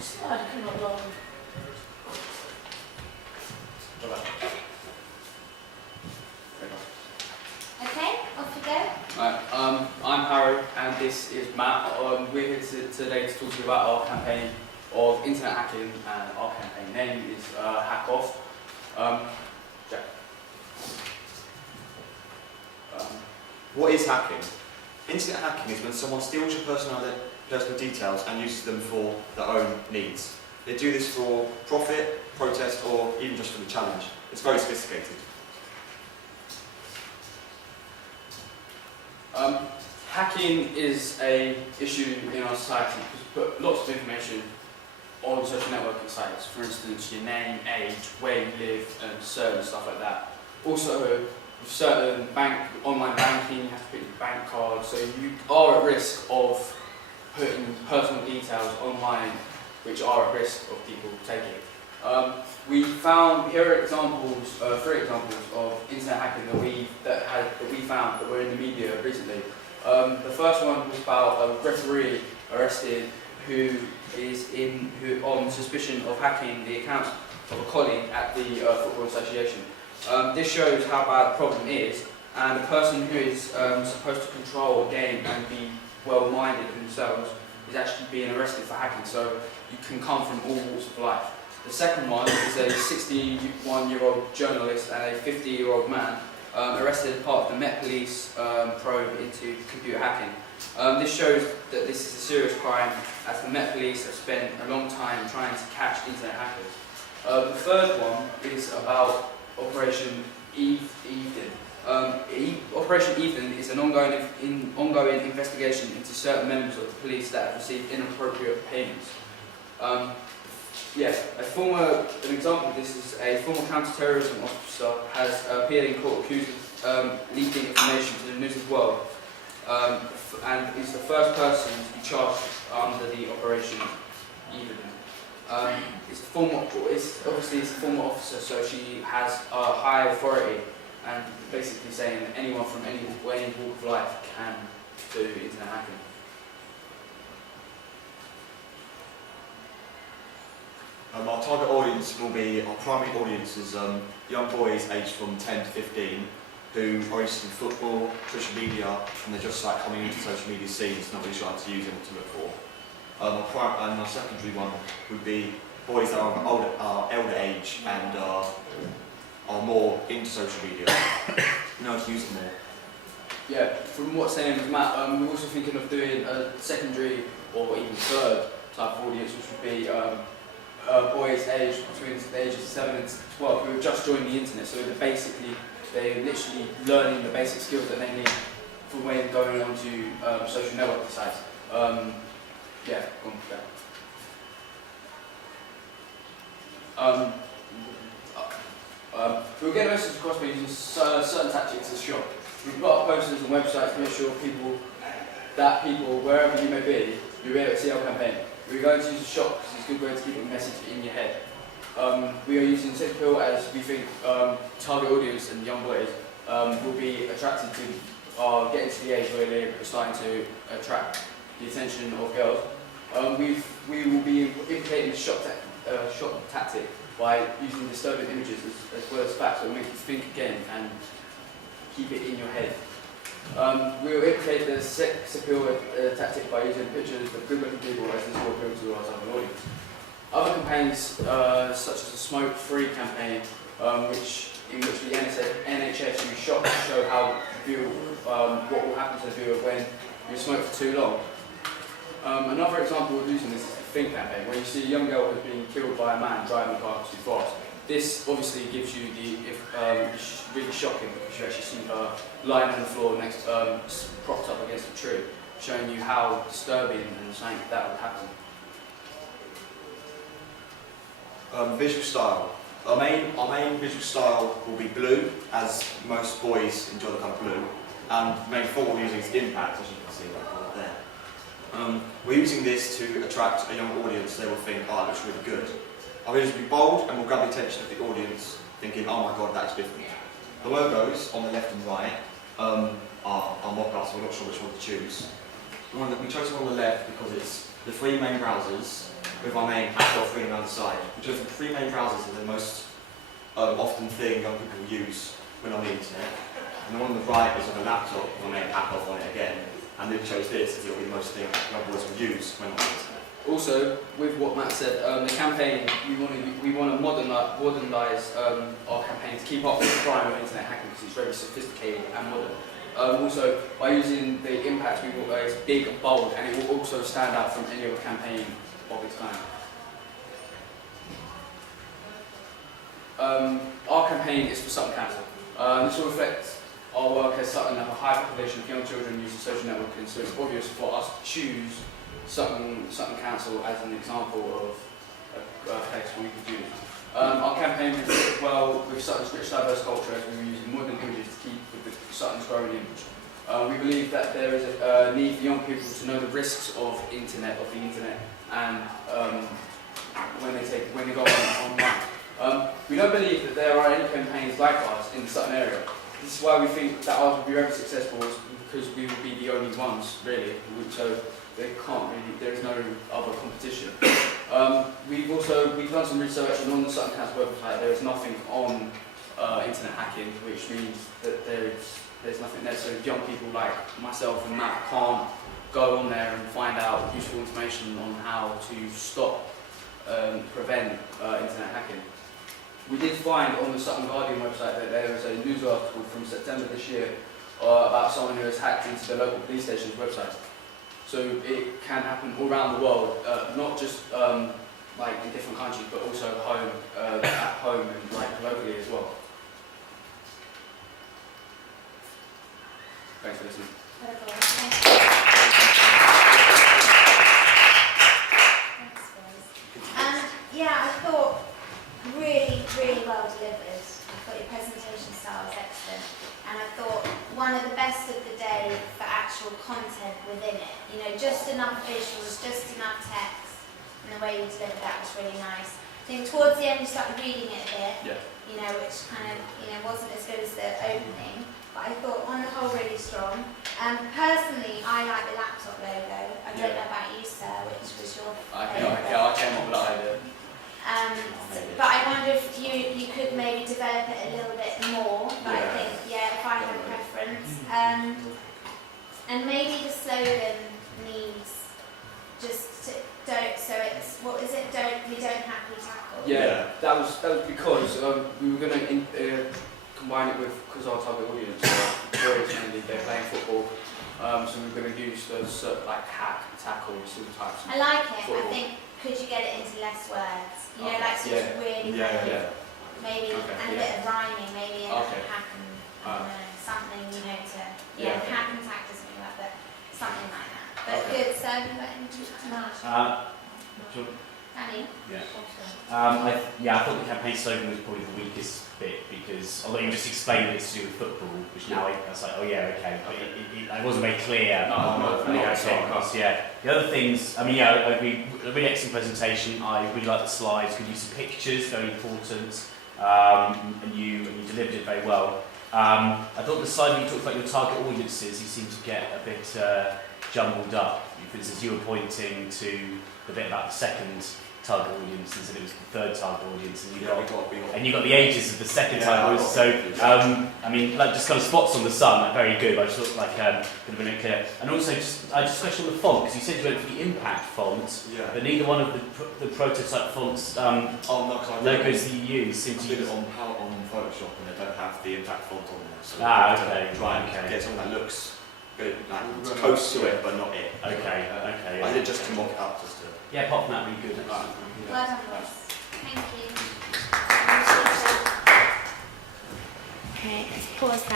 Slide cannot load. Okay, off you go. Right, I'm Harry and this is Matt. We're here today to talk to you about our campaign of internet hacking, and our campaign name is Hack Off. Jack. What is hacking? Internet hacking is when someone steals your personal details and uses them for their own needs. They do this for profit, protest, or even just for the challenge. It's very sophisticated. Hacking is an issue in our society because we put lots of information on social networking sites. For instance, your name, age, where you live, and certain stuff like that. Also, with certain online banking, you have to put your bank card, so you are at risk of putting personal details online, which are at risk of people taking. We found here are examples, 3 examples of internet hacking that we found that were in the media recently. The first one was about a referee arrested who is on suspicion of hacking the accounts of a colleague at the Football Association. This shows how bad the problem is, and the person who is supposed to control a game and be well-minded themselves is actually being arrested for hacking, so you can come from all walks of life. The second one is a 61-year-old journalist and a 50-year-old man arrested as part of the Met Police probe into computer hacking. This shows that this is a serious crime, as the Met Police have spent a long time trying to catch internet hackers. The third one is about Operation Evening. Operation Evening is an ongoing investigation into certain members of the police that have received inappropriate payments. An example of this is a former counter-terrorism officer has appeared in court accused of leaking information to the news of the world, and is the first person to be charged under the Operation Evening. It's a former officer, so she has high authority, and basically saying that anyone from any walk of life can do internet hacking. Our target audience will be, our primary audience is young boys aged from 10 to 15 who are interested in football, social media, and they're just like coming into social media scenes, not really sure how to use it or to look for. And our secondary one would be boys that are elder age and are more into social media, know how to use them more. Yeah, from what's saying with Matt, we're also thinking of doing a secondary or even third type of audience, which would be boys aged between the ages of 7 and 12 who have just joined the internet, so they're literally learning the basic skills that they need for when going on to social networking sites. Yeah, go on with that. We'll get a message across by using certain tactics as shop. We've got posters and websites to make sure people, wherever you may be, you'll be able to see our campaign. We're going to use a shop because it's a good way to keep a message in your head. We are using sex appeal as we think target audience and young boys will be attracted to getting to the age where they're starting to attract the attention of girls. We will be implicating the shop tactic by using disturbing images as well as facts that will make you think again and keep it in your head. We will implicate the sex appeal tactic by using pictures of good-looking people as this will appeal to our target audience. Other campaigns, such as a smoke-free campaign, in which the NHS use shock to show what will happen to the viewer when you smoke for too long. Another example of using this is the Think campaign, where you see a young girl who's being killed by a man driving a car too fast. This obviously gives you really shocking, because you actually see her lying on the floor propped up against a tree, showing you how disturbing and something that would happen. Visual style. Our main visual style will be blue, as most boys enjoy the colour blue, and the main font we're using is impact, as you can see right there. We're using this to attract a young audience. They will think, oh, it looks really good. Our images will be bold and will grab the attention of the audience, thinking, oh my god, that's different. The logos on the left and right are mock-ups, we're not sure which one to choose. We chose one on the left because it's the 3 main browsers with our main hack off reading on the side, which are the three main browsers are the most often thing young people use when on the internet. And the one on the right is on a laptop with our main hack off on it again. And they've chose this because it'll be the most thing young boys will use when on the internet. Also, with what Matt said, the campaign, we want to modernise our campaign to keep up with the crime of internet hacking because it's very sophisticated and modern. Also, by using the impact, we will it's big and bold, and it will also stand out from any other campaign of its kind. Our campaign is for Sutton Council. This will reflect our work as Sutton have a high population of young children using social networking, so it's obvious for us to choose Sutton Council as an example of a place where we could use. Our campaign will fit well with Sutton's rich, diverse culture as we were using modern images to keep with Sutton's growing image. We believe that there is a need for young people to know the risks of the internet, and when they go online. We don't believe that there are any campaigns like ours in the Sutton area. This is why we think that ours will be very successful, because we will be the only ones, really. So there is no other competition. We've done some research, and on the Sutton Council website there is nothing on internet hacking, which means that there's nothing there. So young people like myself and Matt can't go on there and find out useful information on how to stop prevent internet hacking. We did find on the Sutton Guardian website that there was a news article from September this year about someone who has hacked into the local police station's website. So it can happen all around the world, not just like in different countries, but also at home and like locally as well. Thanks for listening. Yeah, I thought really well delivered. I thought your presentation style was excellent, and I thought one of the best of the day for actual content within it. You know, just enough visuals, just enough text, and the way you delivered that was really nice. I think towards the end you started reading it a bit, you know, which kind of wasn't as good as the opening, but I thought on the whole really strong. Personally, I like the laptop logo. I don't know about you, sir, which was your favourite. I came up with that idea. But I wonder if you could maybe develop it a little bit more. But I think, if I have a preference. And maybe the slogan needs just to, don't, so it's, what is it, we don't happily tackle. Yeah, that was because we were going to combine it with, because our target audience, boys mainly, they're playing football. So we're going to use those like hack, tackle, sort of types. I like it. Football. I think, could you get it into less words? You know, like sort of really maybe, and a bit of rhyming, maybe a hack and I don't know, something, you know, to hack and tack doesn't mean that, but something like that. But good. So you got into Danny? I thought the campaign slogan was probably the weakest bit, because although you just explained that it's to do with football, which now I was like, oh yeah, okay, but it wasn't very clear. The other things, I agree, a really excellent presentation. I really like the slides, good use of pictures, very important, and you delivered it very well. I thought the slide when you talked about your target audiences, you seemed to get a bit jumbled up. For instance, you were pointing to the bit about the second target audience, and said it was the third target audience, and you got the ages of the second target audience. So, just kind of spots on the sun, like very good. I just thought could have been clear. And also, I just question on the font, because you said you went for the impact font, but neither one of the prototype fonts logos that you use seem to use it on Photoshop, and they don't have the impact font on there. So try and get something that looks good, like close to it, but not it. Okay. I did just to mock it up, just to. Yeah, apart from that, really good. Well done, Ross. Thank you. Okay, pause that.